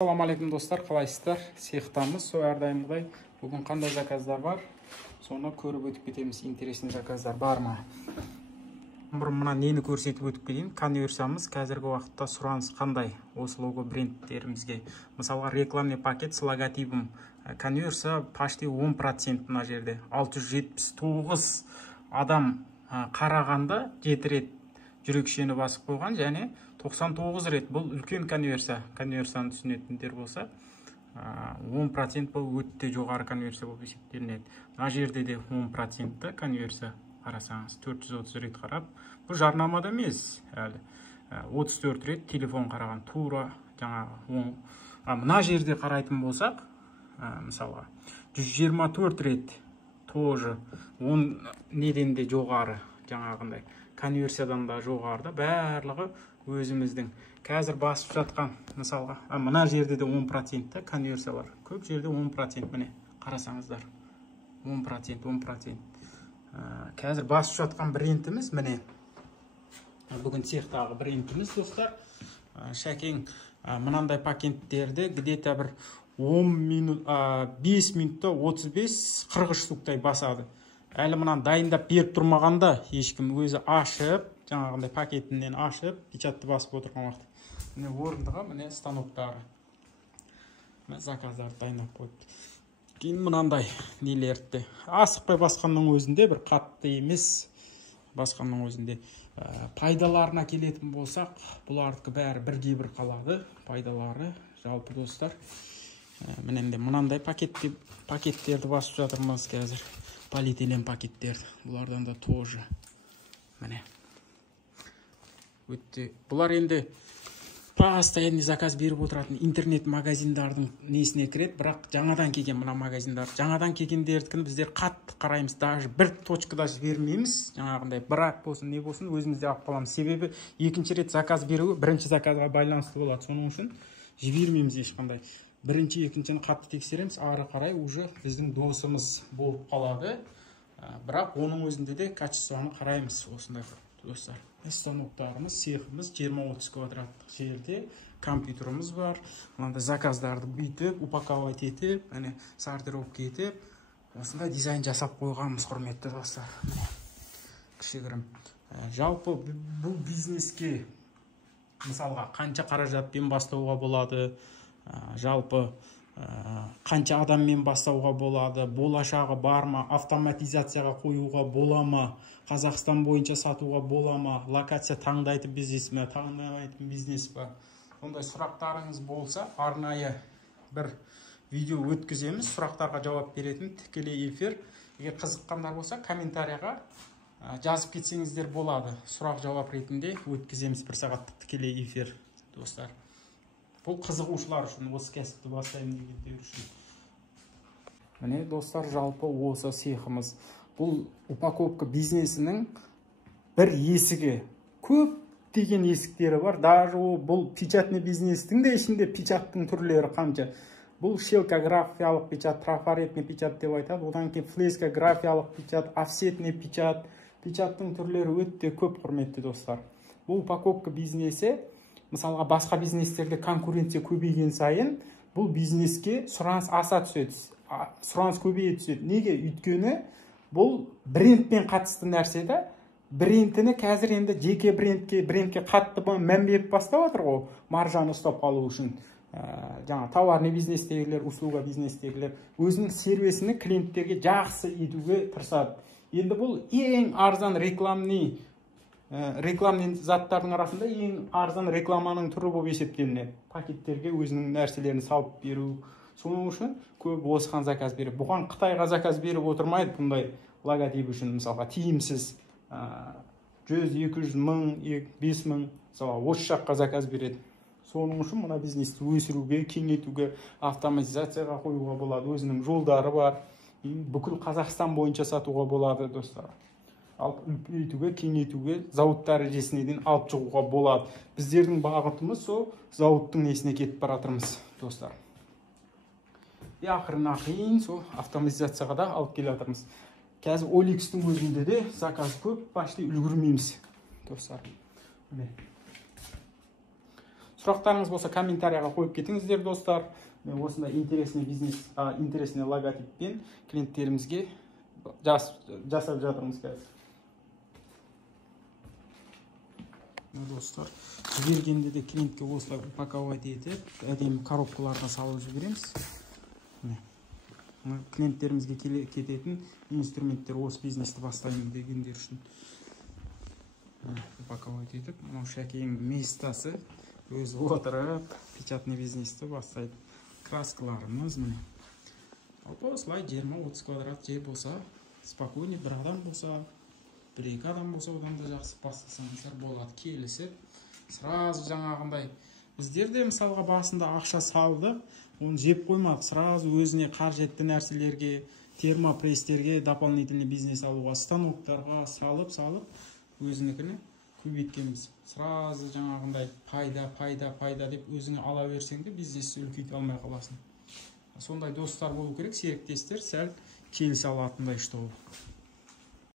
Assalamu алейкум достар, қалайсыздар? Сиықтамыз, со әрдайымдай. Бүгін қандай заказдар бар? Соны көріп өтіп кетеміз. Интересный заказдар бар ма? Бұрын мына нені көрсетіп өтіп кетейін. Конверсиямыз қазіргі уақытта сұраныс қандай? Осы лого брендтерімізге. Мысалға рекламный пакет с логотипом. Конверсия почти 10% мына жерде. 679 адам қарағанда 7 рет жүрекшені басып қойған, және 99 рет. Бұл үлкен конверсия. Конверсияны түсінетіндер болса, 10% бұл өтте жоғары конверсия болып есептелінеді. Мына жерде де 10% конверсия қарасаңыз, 430 рет қарап. Бұл жарнамада емес, әлі 34 рет телефон қараған, тура жаңағы. Мына жерде қарайтын болсақ, мысалға 124 рет тоже 10 неден де жоғары, жаңағындай конверсиядан да жоғарыда, барлығы өзіміздің қазір басып жатқан. Мысалға мына жерде де 10% конверсия бар, көп жерде 10%. Міне қарасаңыздар, 10%. Қазір басып жатқан брендіміз міне, бүгін цехтағы брендіміз достар. Шәкең мынандай пакеттерді где-то бір 5 минутта 35-40 штуктай басады. Әлі мұнан дайындап беріп тұрмағанда ешкім өзі ашып, жаңағындай пакетінен ашып, печатты басып отырған уақыт. Міне орындыға, міне станоктары. Заказдарды дайындап қойыпты. Кейін мынандай нелерді. Асықпай басқанның өзінде, бір қатты емес басқанның өзінде. Пайдаларына келетін болсақ, бұлардікі бәрі бірге бір қалады. Пайдалары, жалпы достар. Мынандай пакеттерді басып жатырмыз қазір. Полиэтилен пакеттер. Бұлардан да тоже. Міне. Өтті. Бұлар енді постоянный заказ беріп отыратын интернет-магазиндардың несіне кіреді, бірақ жаңадан келген мына магазиндар. Жаңадан келгендердікін біздер қатты қараймыз, даже бір точкада жібермейміз. Жаңағындай бірақ болсын, не болсын, өзімізде алып қаламыз. Себебі екінші рет заказ беруі бірінші заказға байланысты болады. Соның үшін жібермейміз ешқандай. Бірінші, екіншіні қатты тексереміз, ары қарай уже біздің досымыз болып қалады. Бірақ оның өзінде де качествоны қараймыз осындай достар. Станоктарымыз, цехымыз 20-30 квадраттық жерде, компьютеріміз бар. Мынандай заказдарды бүйтіп, упаковать етіп, сортировка етіп, осындай дизайн жасап қойғанбыз, құрметті достар. Кішігірім. Жалпы бұл бизнеске мысалға қанша қаражатпен бастауға болады, жалпы қанша адаммен бастауға болады, болашағы бар ма, автоматизацияға қоюға бола ма, Қазақстан бойынша сатуға бола ма, локация таңдайтын бизнес ме, таңдайтын бизнес па. Ондай сұрақтарыңыз болса, арнайы бір видео өткіземіз, сұрақтарға жауап беретін тікелей эфир. Егер қызыққандар болса, комментарияға жазып кетсеңіздер болады. Сұрақ жауап ретінде өткіземіз бір сағаттық тікелей эфир, достар. Бұл қызығушылар үшін, осы кәсіпті бастаймын дегендер үшін. Міне достар, жалпы осы цехымыз. Бұл упаковка бизнесінің бір есігі. Көп деген есіктері бар. Даже бұл печатный бизнестің де ішінде печаттың түрлері қанша. Бұл шелкографиялық печат, трафаретный печат деп айтады. Одан кейін флескографиялық печат, офсетный печат. Печаттың түрлері өте көп, құрметті достар. Бұл упаковка бизнесі, мысалға басқа бизнестерде конкуренция көбейген сайын, бұл бизнеске сұраныс аса түседі. Сұраныс көбейе түседі. Неге? Өйткені бұл брендпен қатысты нәрсе де, брендіні қазір енді жеке брендке қатты мән беріп бастап отыр ғой, маржаны ұстап қалу үшін. Жаңа товарный бизнестегілер, услуга бизнестегілер өзінің сервисini клиенттерге жақсы етуге тырысады. Енді бұл ең арзан рекламный заттардың арасында ең арзан рекламаның түрі болып есептелінеді. Пакеттерге өзінің нәрселерін салып беру. Соның үшін көп осыған заказ беріп. Бұған Қытайға заказ беріп отырмайды бұндай логотип үшін. Мысалға тиімсіз 100-200 мың, 5 мың, мысалға осы жаққа заказ береді. Соның үшін мына бизнесті өсіруге, кеңейтуге, автоматизацияға қоюға болады. Өзінің жолдары бар. Бүкіл Қазақстан бойынша сатуға болады, достар. Алып үлкейтуге, кеңейтуге, зауыт дәрежесінен алып шығуға болады. Біздердің бағытымыз сол зауыттың несіне кетіп баратырмыз, достар. Ақырына қиын сол автоматизацияға да алып келе жатырмыз. Қазір OLX-тің өзінде де заказ көп, почти үлгермейміз, достар. сұрақтарыңыз болса комментарийға қойып кетіңіздер достар. Мен осындай интересный бизнес, интересный логотиппен клиенттерімізге жасап жатырмыз қазір. Достар, жібергенде де клиентке осылай упаковать етіп, әдемі коробкаларға салып жібереміз. Клиенттерімізге кететін инструменттер осы бизнесті бастаймын дегендер үшін упаковать етіп, мынау Шәкең местасы өзі отырып печатный бизнесті бастайды. Краскаларымыз міне. Осылай 20-30 квадрат жер болса, спокойный бір адам болса, бір-екі адам болса, одан да жақсы бастасаңыздар болады. Келісіп, сразу жаңағындай. Біздер де мысалға басында ақша салдық, оны жеп қоймадық, сразу өзіне қажетті нәрселерге, термопресстерге, дополнительный бизнес алуға, станоктарға салып, өзінікіні көбейткенбіз. Сразу жаңағындай пайда деп өзіңе ала берсең де бизнесті үлкейте алмай қаласың. Сондай достар болу керек, серіктестер сәл келісе алатындай, что